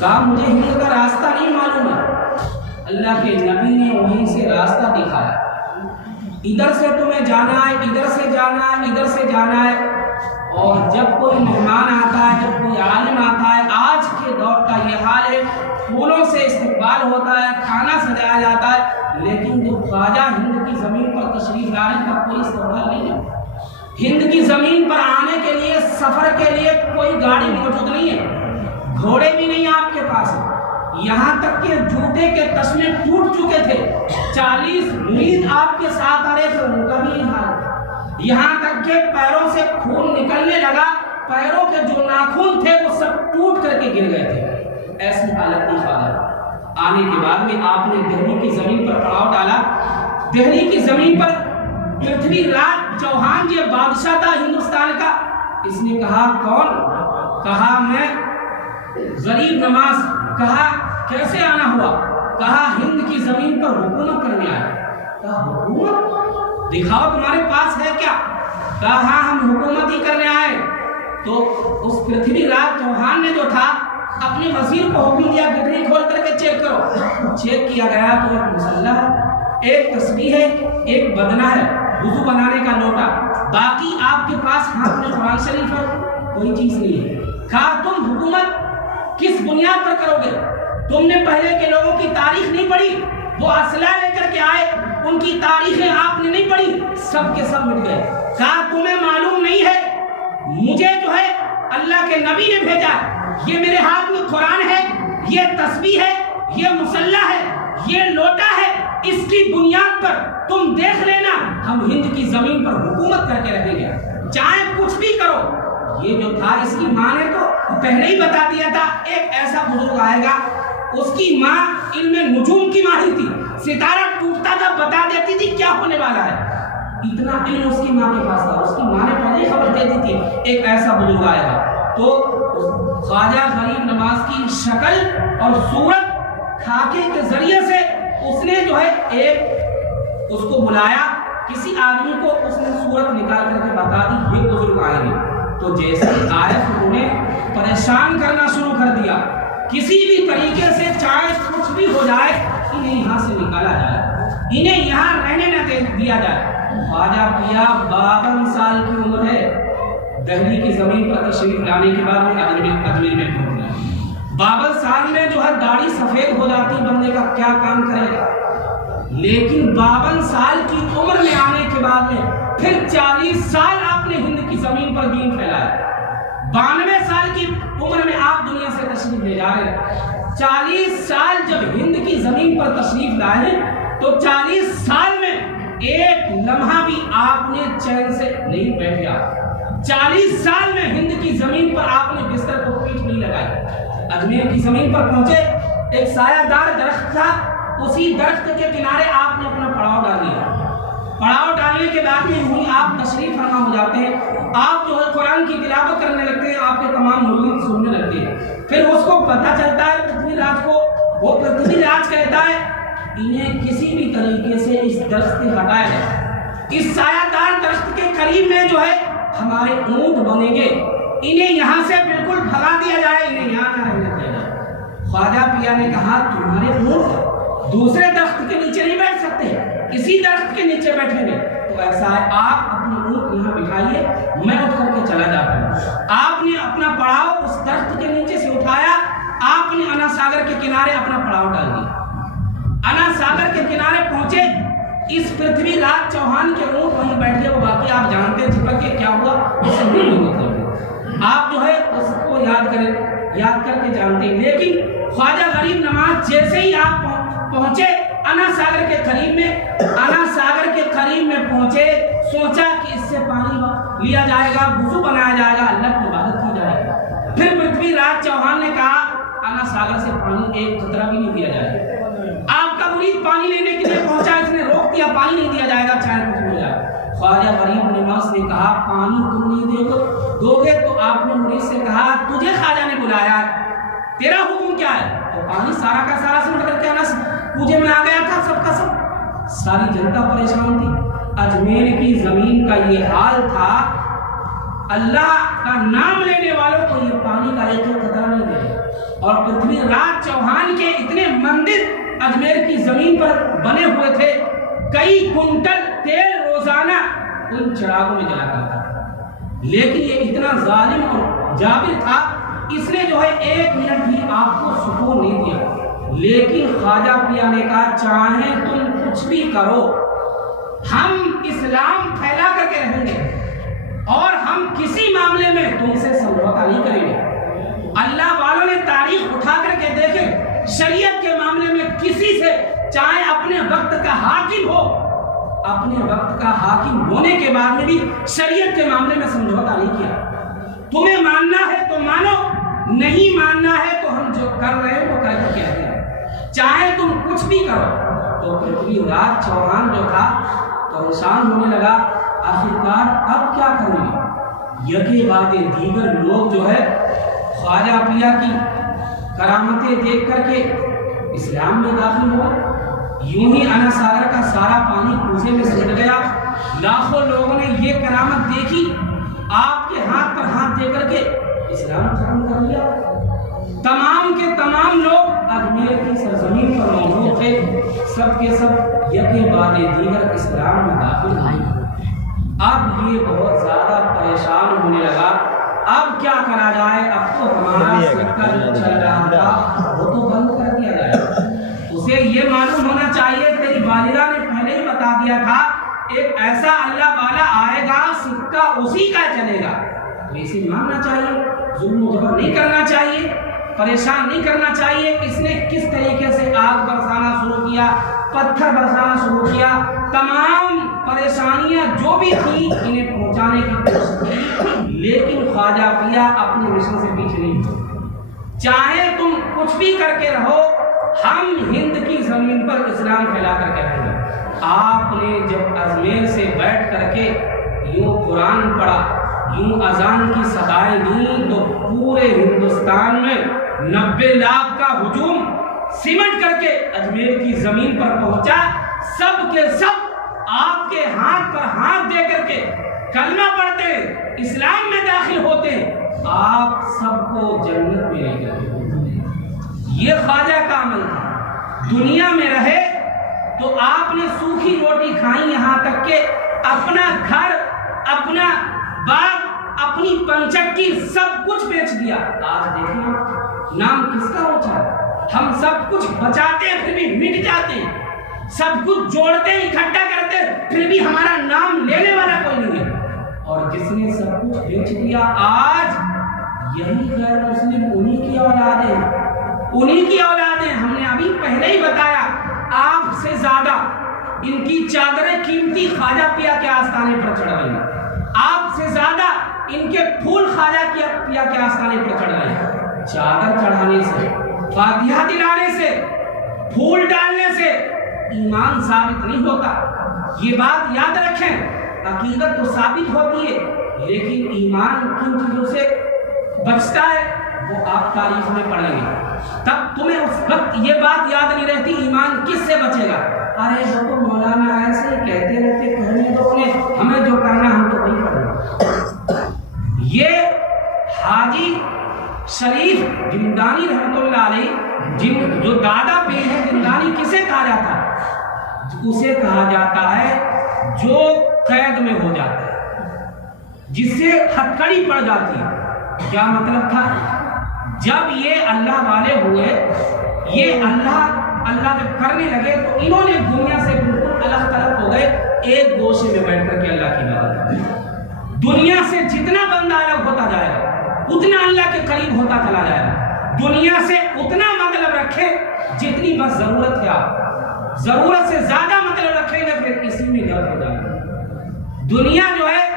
کہا مجھے ہند کا راستہ نہیں معلوم ہے۔ اللہ کے نبی نے وہیں سے راستہ دکھایا، ادھر سے تمہیں جانا ہے، ادھر سے جانا ہے، ادھر سے جانا ہے۔ اور جب کوئی مہمان آتا ہے، جب کوئی عالم آتا ہے، آج کے دور کا یہ حال ہے، پھولوں سے استقبال ہوتا ہے، کھانا سجایا جاتا ہے، لیکن جو خواجہ ہند کی زمین پر تشریف لانے کا کوئی استقبال نہیں ہے۔ ہند کی زمین پر آنے کے لیے، سفر کے لیے کوئی گاڑی موجود نہیں ہے، گھوڑے بھی نہیں آپ کے پاس ہے، یہاں تک کہ جوتے کے تسمے ٹوٹ چکے تھے، 40 مرید آپ کے ساتھ آ رہے تھے، ان کا بھی حال ہے، یہاں تک کہ پیروں سے خون نکلنے لگا، پیروں کے جو ناخن تھے وہ سب ٹوٹ کر کے گر گئے تھے، ایسی حالت تھی خواجہ۔ آنے کے بعد میں آپ نے دہلی کی زمین پر پڑاؤ ڈالا۔ دہلی کی زمین پر پرتھوی راج چوہان یہ بادشاہ تھا ہندوستان کا۔ اس نے کہا کون؟ کہا میں غریب نواز۔ کہا کیسے آنا ہوا؟ کہا ہند کی زمین پر حکومت کرنے آیا۔ کہا حکومت دکھاؤ تمہارے پاس ہے کیا؟ کہا ہاں ہم حکومت ہی کرنے آئے۔ تو اس پرتھوی راج چوہان نے جو تھا اپنے وزیر کو حکم دیا گٹری کھول کر کے چیک کرو۔ چیک کیا گیا تو ایک مسلح ہے، ایک تسبیح ہے، ایک بدنہ ہے، وضو بنانے کا لوٹا، باقی آپ کے پاس ہاتھ میں قرآن شریف ہے، کوئی چیز نہیں ہے۔ کہا تم حکومت کس بنیاد پر کرو گے؟ تم نے پہلے کے لوگوں کی تاریخ نہیں پڑھی، وہ اسلحہ لے کر کے آئے، ان کی تاریخیں آپ نے نہیں پڑھی، سب کے سب مٹ گئے۔ کہا تمہیں معلوم نہیں ہے، مجھے جو ہے اللہ کے نبی نے بھیجا ہے، یہ میرے ہاتھ میں قرآن ہے، یہ تسبیح ہے، یہ مسلح ہے، یہ لوٹا ہے، اس کی بنیاد پر تم دیکھ لینا ہم ہند کی زمین پر حکومت کر کے رہیں گے، چاہے کچھ بھی کرو۔ یہ جو تھا اس کی ماں نے تو پہلے ہی بتا دیا تھا، ایک ایسا بزرگ آئے گا، اس کی ماں علم نجوم کی ماہر تھی، ستارہ ٹوٹتا تھا بتا دیتی تھی کیا ہونے والا ہے، اتنا علم اس کی ماں کے پاس تھا، اس کی ماں نے پہلے خبر دے دی تھی ایک ایسا بزرگ آئے گا۔ تو خواجہ غریب نواز کی شکل اور صورت خاکے کے ذریعے سے اس نے جو ہے ایک اس کو بلایا، کسی آدمی کو اس نے صورت نکال کر کے بتا دی یہ بزرگ آئیں گے۔ تو جیسے آئے انہوں نے پریشان کرنا شروع کر دیا، کسی بھی طریقے سے چاہے کچھ بھی ہو جائے انہیں یہاں سے نکالا جائے، انہیں یہاں رہنے نہ دیا جائے۔ خواجہ پیا 52 سال کی عمر ہے، دہلی کی زمین پر تشریف لانے کے بعد وہ اجمیر میں پہنچ گئے۔ 52 سال میں جو ہے داڑھی سفید ہو جاتی، بندے کا کیا کام کرے گا، لیکن 52 سال کی عمر میں آنے کے بعد میں پھر 40 سال آپ نے ہند کی زمین پر دین پھیلایا۔ 92 سال کی عمر میں آپ دنیا سے تشریف لے جا رہے ہیں۔ 40 سال جب ہند کی زمین پر تشریف لائے تو 40 سال میں ایک لمحہ بھی آپ نے چین سے نہیں بیٹھا۔ 40 سال میں ہند کی زمین پر آپ نے بستر کو پیٹھ نہیں لگائی۔ اجمیر کی زمین پر پہنچے، ایک سایہ دار درخت تھا، اسی درخت کے کنارے آپ نے اپنا پڑاؤ ڈال لیا۔ پڑاؤ ڈالنے کے بعد میں وہیں آپ تشریف فرما ہو جاتے ہیں، آپ جو ہے قرآن کی تلاوت کرنے لگتے ہیں، آپ کے تمام مرید سننے لگتے ہیں۔ پھر اس کو پتہ چلتا ہے پرتھوی راج کو، وہ پرتھوی راج کہتا ہے انہیں کسی بھی طریقے سے اس درخت سے ہٹایا جائے، اس سایہ دار درخت کے قریب میں جو ہے ہمارے اونٹ بنیں گے، انہیں یہاں سے بالکل بھگا دیا جائے، انہیں یہاں نہ رہنے دیا جائے۔ خواجہ پیا نے کہا تمہارے اونٹ دوسرے درخت کے نیچے نہیں بیٹھ سکتے، اسی درخت کے نیچے بیٹھیں گے، تو ایسا ہے آپ اپنے اونٹ یہاں بٹھائیے، میں اٹھ کر کے چلا جاتا ہوں۔ آپ نے اپنا پڑاؤ اس درخت کے نیچے سے اٹھایا، آپ نے انا ساگر کے کنارے اپنا پڑاؤ ڈال دیا۔ انا ساگر کے کنارے پہنچے، اس پرتھوی راج چوہان کے اونٹ وہیں بیٹھ گئے، وہ باقی آپ جانتے ہیں چھپک کے کیا ہوا، اسے نہیں مطلب آپ جو ہے اس کو یاد کر کے جانتے ہیں۔ لیکن خواجہ غریب نواز جیسے ہی آپ پہنچے انا ساگر کے قریب میں، انا ساگر کے قریب میں پہنچے، سوچا کہ اس سے پانی لیا جائے گا، وضو بنایا جائے گا، اللہ کی عبادت کی جائے گی۔ پھر پرتھوی راج چوہان نے کہا انا ساگر سے پانی ایک قطرہ بھی نہیں دیا جائے گا، آپ کا مرید پانی لینے کے لیے پہنچا، اس نے روک دیا، پانی نہیں دیا جائے گا چاہے کچھ ہو جائے۔ خواجہ غریب نواز نے کہا پانی تم نہیں دو گے تو آپ نے مرید سے کہا تجھے خواجہ نے بلایا ہے، تیرا حکم کیا ہے؟ تو پانی سارا کا سارا سمٹ کر کے انس پوجے میں آ گیا تھا، سب کا سب، ساری جنتا پریشان تھی۔ اجمیر کی زمین کا یہ حال تھا، اللہ کا نام لینے والوں کو یہ پانی کا ایک قطرہ نہیں دے. اور پرتھوی راج چوہان کے اتنے مندر اجمیر کی زمین پر بنے ہوئے تھے, کئی کنٹل تیل روزانہ ان چراغوں میں جلا کرتا تھا. لیکن یہ اتنا ظالم اور جابر تھا, اس نے جو ہے ایک منٹ بھی آپ کو سکون نہیں دیا. لیکن خواجہ پیا نے کہا چاہیں تم کچھ بھی کرو, ہم اسلام پھیلا کر کے رہیں گے اور ہم کسی معاملے میں تم سے سمجھوتا نہیں کریں گے. اللہ والوں نے تاریخ اٹھا کر کے دیکھے, شریعت کے معاملے میں کسی سے چاہے اپنے وقت کا حاکم ہو, اپنے وقت کا حاکم ہونے کے بعد میں بھی شریعت کے معاملے میں سمجھوتا نہیں کیا. تمہیں ماننا ہے تو مانو, نہیں ماننا ہے تو ہم جو کر رہے ہیں وہ کر کے کہتے ہیں, چاہے تم کچھ بھی کرو. تو پرتھوی راج چوہان جو تھا پریشان ہونے لگا, آخرکار اب کیا کریں گے. یکے بعد دیگر لوگ جو ہے خواجہ پیا کی کرامتیں دیکھ کر کے اسلام میں داخل ہوئے. یوں ہی انا ساگر کا سارا پانی کوزے میں سمٹ گیا. لاکھوں لوگوں نے یہ کرامت دیکھی, آپ کے ہاتھ پر ہاتھ دے کر کے اسلام ختم کر لیا. تمام کے تمام لوگ اجمیر کی سرزمین پر موجود تھے, سب کے سب یکے بعد دیگر اسلام میں داخل ہوئے. اب یہ بہت زیادہ پریشان ہونے لگا, اب کیا کرا جائے, اب تو ہمارا سکہ جو چل رہا تھا وہ تو بند کر دیا جائے. اسے یہ معلوم ہونا چاہیے, تیری والدہ نے پہلے ہی بتا دیا تھا ایک ایسا اللہ والا آئے گا سکہ اسی کا چلے گا. تو اسے ماننا چاہیے, ظلم و جبر نہیں کرنا چاہیے, پریشان نہیں کرنا چاہیے. اس نے کس طریقے سے آگ برسانا شروع کیا, پتھر برسانا شروع کیا, تمام پریشانیاں جو بھی تھی انہیں پہنچانے کی کوشش کی. لیکن خواجہ پیا اپنے مشن سے پیچھے نہیں ہوئے. چاہے تم کچھ بھی کر کے رہو, ہم ہند کی زمین پر اسلام پھیلا کر کے رہیں گے. آپ نے جب اجمیر سے بیٹھ کر کے یوں قرآن پڑھا, یوں اذان کی صدائیں دیں, تو پورے ہندوستان میں 90 لاکھ کا ہجوم سمٹ کر کے اجمیر کی زمین پر پہنچا. سب کے سب آپ کے ہاتھ پر ہاتھ دے کر کے کلمہ پڑھتے, اسلام میں داخل ہوتے, آپ سب کو جنت میں لے جاتے. یہ خواجہ کا عمل تھا. دنیا میں رہے تو آپ نے سوکھی روٹی کھائی, یہاں تک کہ اپنا گھر, اپنا باغ, اپنی پنچکی سب کچھ بیچ دیا. آج دیکھیں نام کس کا ہوتا ہے, ہم سب کچھ بچاتے ہیں پھر بھی مٹ جاتے ہیں, سب کچھ جوڑتے ہیں اکٹھا کرتے ہیں پھر بھی ہمارا نام لینے والا کوئی نہیں ہے. اور جس نے سب کچھ بیچ دیا, آج یہی غیر مسلم انہی کی اولادیں, انہی کی اولادیں. ہم نے ابھی پہلے ہی بتایا, آپ سے زیادہ ان کی چادریں قیمتی خواجہ پیا کے آستانے پر چڑھ رہی ہیں, آپ سے زیادہ ان کے پھول خواجہ پیا کے آستانے پر چڑھ رہے ہیں. چادر چڑھانے سے, فاتحہ دلانے سے, پھول ڈالنے سے ایمان ثابت نہیں ہوتا. یہ بات یاد رکھیں. عقیدت تو ثابت ہوتی ہے, لیکن ایمان کن چیزوں سے بچتا ہے وہ آپ تاریخ میں پڑھیں گے. تب تمہیں اس وقت یہ بات یاد نہیں رہتی ایمان کس سے بچے گا. ارے وہ تو مولانا ایسے ہی کہتے رہتے, کہنے دو انہیں, ہمیں جو کرنا ہم تو وہی کرنا. یہ حاجی شریف زندانی رحمۃ اللہ علیہ, جو دادا پیر ہے زندانی, کسے کہا جاتا ہے؟ اسے کہا جاتا ہے جو قید میں ہو جاتا ہے, جس سے ہتھکڑی پڑ جاتی ہے. کیا مطلب تھا؟ جب یہ اللہ والے ہوئے, یہ اللہ جب کرنے لگے تو انہوں نے دنیا سے بالکل الگ تلگ ہو گئے. ایک گوشے میں بیٹھ کر کے اللہ کی بات, دنیا سے جتنا بندہ الگ ہوتا جائے گا اتنا اللہ کے قریب ہوتا چلا جائے گا. دنیا سے اتنا مطلب رکھے جتنی بس ضرورت ہے. آپ ضرورت سے زیادہ مطلب رکھیں گے پھر اسی میں غلط ہو جائے گا. دنیا جو ہے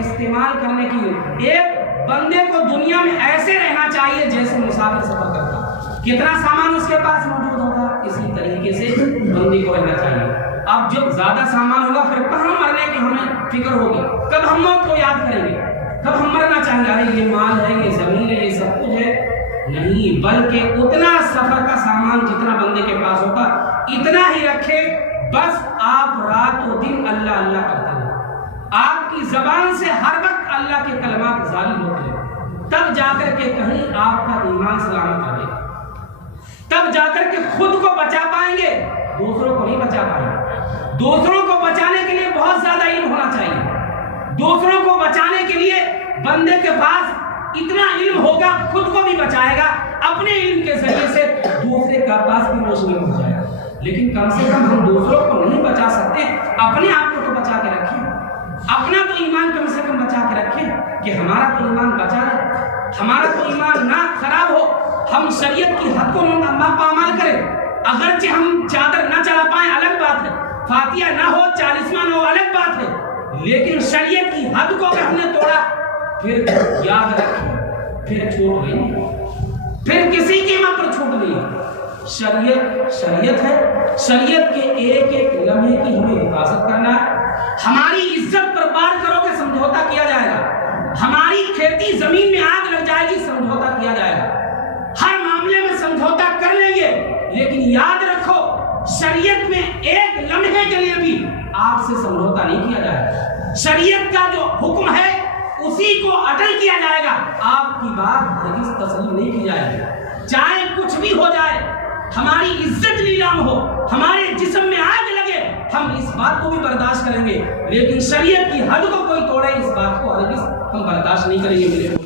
استعمال کرنے کی, ایک بندے کو دنیا میں ایسے رہنا چاہیے جیسے مسافر سفر کرتا. کتنا سامان اس کے پاس موجود ہوگا, اسی طریقے سے بندے کو رہنا چاہیے. اب جب زیادہ سامان ہوگا پھر کہاں مرنے کی ہمیں فکر ہوگی, کب ہم موت کو یاد کریں گے, کب ہم مرنا چاہیں گے. ارے یہ مال ہے, یہ زمین ہے, یہ سب کچھ ہے, نہیں, بلکہ اتنا سفر کا سامان جتنا بندے کے پاس ہوگا اتنا ہی رکھے. بس آپ رات و دن اللہ اللہ کرتے ہیں, آپ کی زبان سے ہر وقت اللہ کے کلمات جاری ہوتے ہیں، تب جا کر کے کہیں آپ کا ایمان سلامت رہے گا، تب جا کر کے خود کو بچا پائیں گے، دوسروں کو نہیں بچا پائیں گے۔ دوسروں کو بچانے کے لیے بہت زیادہ علم ہونا چاہیے، دوسروں کو بچانے کے لیے بندے کے پاس اتنا علم ہوگا، خود کو بھی بچائے گا، اپنے علم کے ذریعے سے دوسرے کا پاس بھی روشنی ہو جائے گا۔ لیکن کم سے کم ہم دوسروں کو نہیں بچا سکتے، اپنے آپ کو تو بچا کے رکھیں، اپنا تو ایمان کم سے کم بچا کے رکھیں کہ ہمارا تو ایمان بچا رہے، ہمارا تو ایمان نہ خراب ہو، ہم شریعت کی حد کو پامال کریں۔ اگرچہ ہم چادر نہ چلا پائیں الگ بات ہے، فاتحہ نہ ہو، چالیسواں نہ ہو، الگ بات ہے، لیکن شریعت کی حد کو اگر ہم نے توڑا پھر یاد رکھیں، پھر چھوٹ نہیں، پھر کسی قیمت پر چھوٹ نہیں۔ شریعت ہے، شریعت کے ایک ایک لمحے کی ہمیں حفاظت کرنا ہے۔ ہماری عزت پر بار کرو کہ سمجھوتا کیا جائے گا، ہماری کھیتی زمین میں آگ لگ جائے گی، سمجھوتا کیا جائے گا، ہر معاملے میں سمجھوتا کر لیں گے، لیکن یاد رکھو شریعت میں ایک لمحے کے لیے بھی آپ سے سمجھوتا نہیں کیا جائے گا۔ شریعت کا جو حکم ہے اسی کو اٹل کیا جائے گا، آپ کی بات ہرگز تسلیم نہیں کی جائے گی، چاہے کچھ بھی ہو جائے، ہماری عزت نیلام ہو، ہمارے جسم میں آگ لگے، ہم اس بات کو بھی برداشت کریں گے، لیکن شریعت کی حد کو کوئی توڑے اس بات کو ہرگز ہم برداشت نہیں کریں گے۔